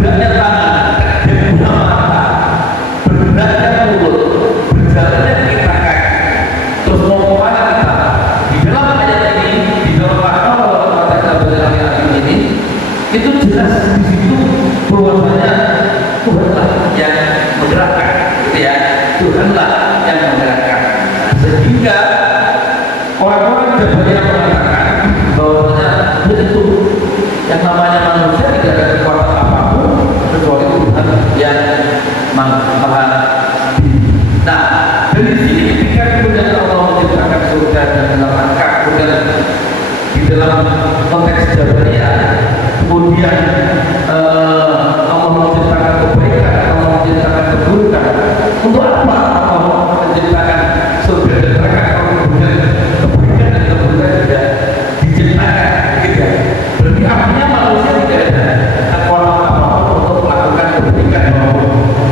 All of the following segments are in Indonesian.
bergeraknya tangan, bergeraknya mata, bergeraknya mulut, berjalannya kita kaki. Terus mau kemana kita? Di dalam ayat ini, di dalam ayat ini, itu jelas di situ bahwasanya Tuhanlah yang menggerakkan, gitu ya. Tuhanlah yang menggerakkan. Sehingga orang-orang Jabariyah mengatakan bahwasanya itu yang namanya manusia tidak ada kekuatan apapun kecuali Tuhan yang maha. Nah, dari sini ketika kemudian Allah menciptakan surga dan neraka, kemudian di dalam konteks Jabariyah, kemudian Allah menciptakan kebaikan, Allah menciptakan keburukan. Untuk apa Allah menciptakan surga dan neraka kalau kemudian kebaikan dan keburukan tidak diciptakan? Gitu. Berarti artinya manusia tidak ada kekuatan apapun untuk melakukan kebaikan maupun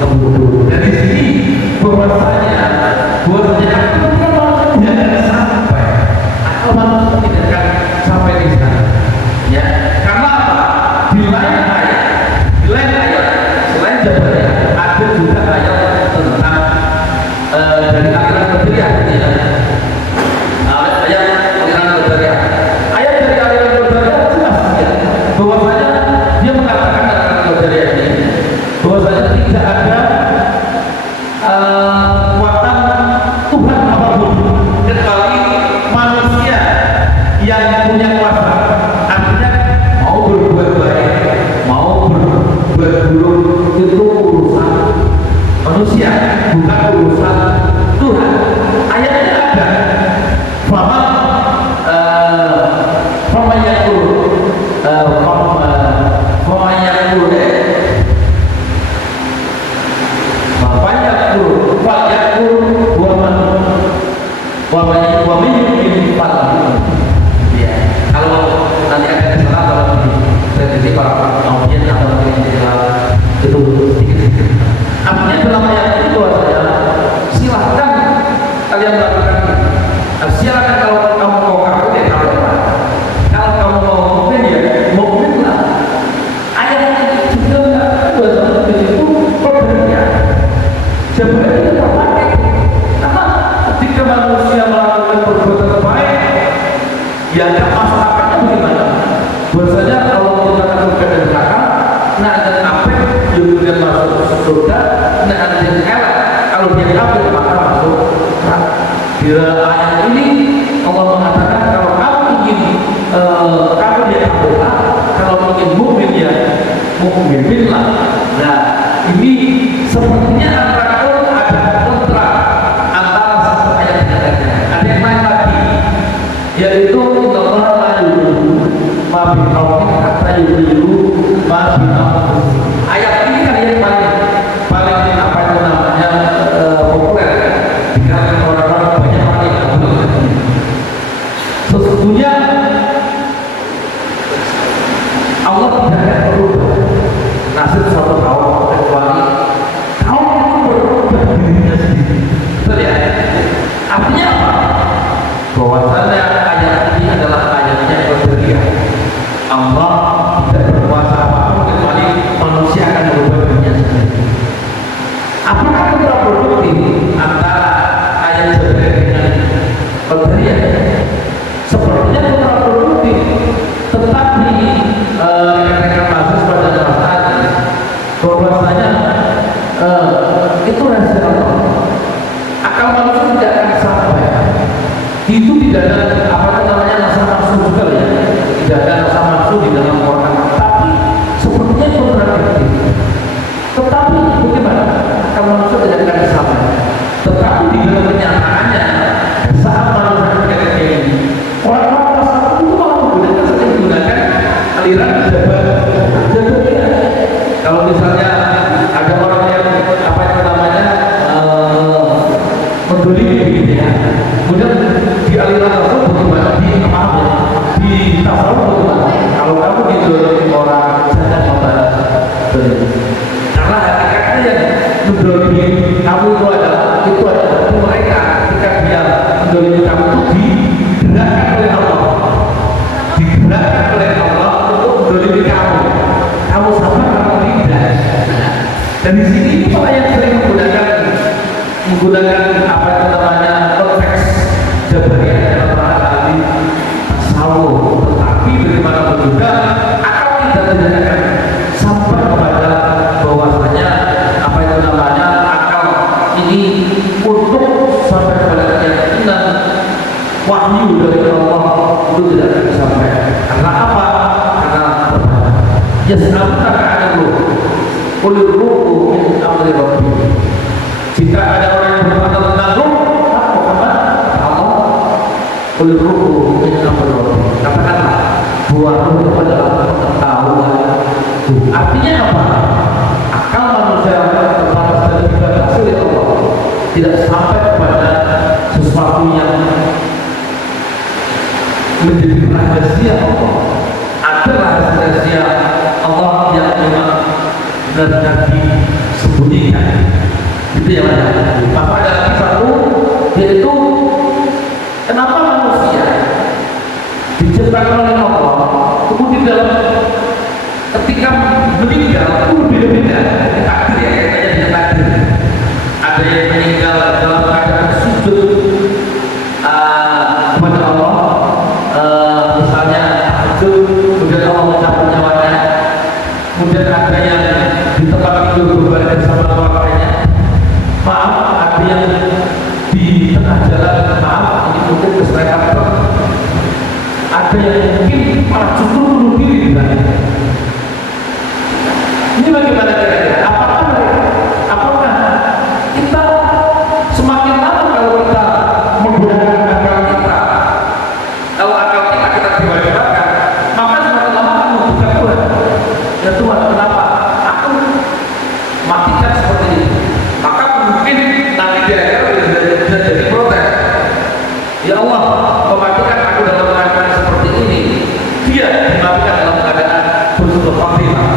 keburukan. Dari sini bahwasanya ketika manusia tidak akan sampai atau manusia tidak akan sampai di sana. Ya, karena apa? Di lain ayat selain Jabariyah ada juga ayat tentang dari aliran Qadariyah, ya. Ayat aliran Qadariyah. Ayat dari aliran Qadariyah jelas ya, bahwasanya dia mengatakan aliran Qadariyah ini bahwasanya tidak ada kekuatan Tuhan apapun kecuali manusia yang punya kuasa. Artinya mau berbuat baik, mau berbuat buruk itu urusan manusia, bukan urusan Tuhan. Ayatnya ada. Kalau nanti ada kesalahan kalau di prediksi para audiens atau itu sedikit. Artinya dalam ayat itu adalah silahkan kalian lakukan. Silakan kalau kamu mau kafir ya kafir. Kalau kamu mau mukmin ya mukminlah. Ayat itu juga bahasa itu Qadariyah. Sebenarnya itu terpakai karena ketika manusia melakukan perbuatan baik, ya ada masyarakatnya bagaimana? Bahwasanya Allah menciptakan surga dan neraka, nah dan apa yang kemudian masuk surga, nah ada yang elak. Kalau dia kafir maka masuk neraka. Di ayat ini Allah mengatakan kalau kamu ingin kafir ya kafirlah, kalau ingin mukmin ya mukminlah. Nah ini sepertinya antara kontra antara satu ayat dan ayatnya. Ada yang lain lagi, yaitu Allah ma bi qaumin hatta yughayyiru ma bi anfusihim. Ayat ini kan yang paling apa itu namanya populer di kalangan orang-orang banyak yang sesungguhnya Allah tidak akan berubah nasib suatu kaum kecuali kaum itu berubah dirinya sendiri. Betul ya? Artinya apa? Bahwasanya ayat ini adalah ayatnya Qadariyah. Allah tidak berkuasa apapun kecuali manusia akan berubah dirinya sendiri. Apakah kontraproduktif antara ayat Jabariyah dengan Qadariyah? Sepertinya kontraproduktif. Tetapi rekan-rekan mahasiswa dan masyarakat bahwasanya itu rahasia Allah. Akal manusia tidak akan sampai. Itu tidak ada apa namanya rasa nafsu juga ya. Tidak ada rasa nafsu di dalam Quran. Tapi sepertinya kontradiktif. Tetapi bagaimana? Akal manusia tidak akan sampai. Tetapi di dalam kenyataannya saat manusia kayak ini, orang-orang masyarakat itu malah menggunakan aliran Jabariyah. Kalau misalnya ada orang yang apa itu namanya mendolimi gitu ya, kemudian di aliran tersebut bagaimana di tasawuf bagaimana? Kalau kamu didolimi orang jangan membalas karena hakikatnya yang mendolimi kamu itu adalah mereka ketika dia mendolimi kamu itu digerakkan oleh Allah, digerakkan oleh Allah untuk mendolimi kamu. Kamu sabar, kamu tidak. menggunakan apa itu namanya konteks jabariyah dalam para ahli tasawuf, tetapi bagaimanapun juga akal kita tidak akan sampai kepada bahwasanya apa itu namanya akal ini untuk sampai kepada keyakinan wahyu dari Allah itu tidak akan sampai. Karena apa? Karena yas'alunaka 'anil ruh qul ruhu min amri rabbi. Jika ada orang yang berkata tentang ruh, apa Allah? Qul ruhu min amri rabbi. Katakanlah bahwa ruh itu adalah pengetahuan. Artinya apa? Akal manusia terbatas dan dibatasi oleh Allah, tidak sampai kepada sesuatu yang menjadi rahasia Allah. Ada rahasia Allah yang memang benar-benar disembunyikan. Itu yang ada. Maka ada lagi satu, yaitu kenapa manusia diciptakan oleh Allah, kemudian dalam ketika meninggal itu berbeda-beda. Ini takdir ya, katanya takdir. Ada yang meninggal dalam keadaan sujud kepada Allah, misalnya sujud, kemudian Allah mencabut nyawanya. Kemudian ada yang di tempat tidur berbalik bersama keluarganya. Maaf, ada yang di tengah jalan, maaf, ini mungkin kesalahan. Ada yang mungkin malah justru bunuh diri. Ini bagaimana kira-kira? Apakah kita semakin lama kalau kita menggunakan akal kita, kalau akal kita dewa-dewakan, maka semakin lama akan membuka Tuhan. Ya Tuhan, kenapa aku matikan seperti ini? Maka mungkin nanti di akhir bisa jadi protes. Ya Allah, mematikan aku dalam keadaan seperti ini. Dia dimatikan dalam keadaan bersumpah fatimah.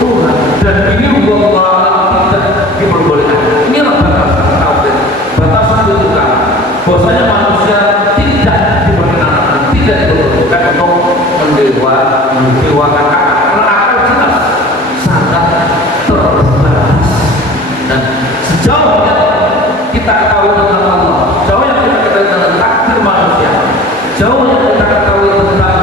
Tuhan, dan ini Allah tidak diperbolehkan. Ini adalah batas kedudukan. Bahwasanya manusia tidak diperkenankan, tidak diperbolehkan untuk mendewakan akal. Karena akal jelas sangat terbatas. Dan sejauh yang kita ketahui tentang Allah, sejauh yang kita ketahui tentang takdir manusia, sejauh yang kita ketahui tentang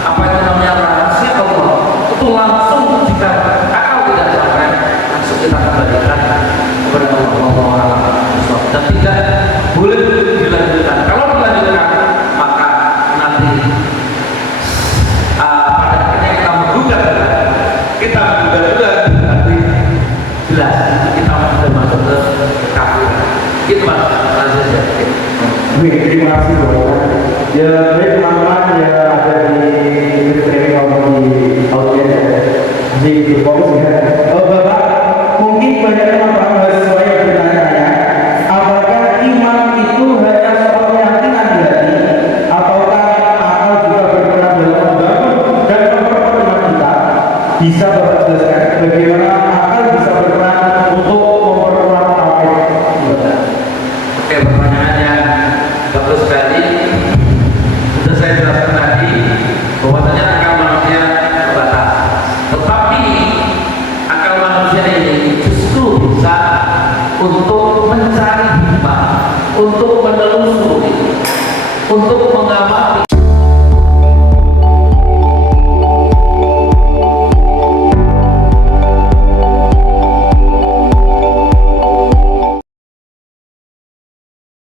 apa itu namanya rahasia Allah, itu langsung jika akal tidak sampai, langsung kita kembalikan kepada Allah dan tidak boleh dilanjutkan. Kalau dilanjutkan, maka nanti pada akhirnya kita menggugat juga nanti jelas kita sudah masuk ke kafir. Itu Mas Razia. Terima kasih Bapak. Ya, baik teman-teman yang ada di streaming maupun di audiens di fokus ya. Bapak, mungkin banyak teman-teman mahasiswa yang bertanya-tanya, apakah iman itu hanya soal keyakinan di hati, ataukah akal juga berperan dalam membangun dan memperkuat iman kita? Bisa Bapak jelaskan bagaimana akal bisa berperan untuk memperkuat tauhid? Oke, pertanyaannya bagus sekali. Sudah saya jelaskan tadi bahwasanya akal manusia terbatas, tetapi akal manusia ini justru bisa untuk mencari hikmah, untuk menelusuri, untuk mengamati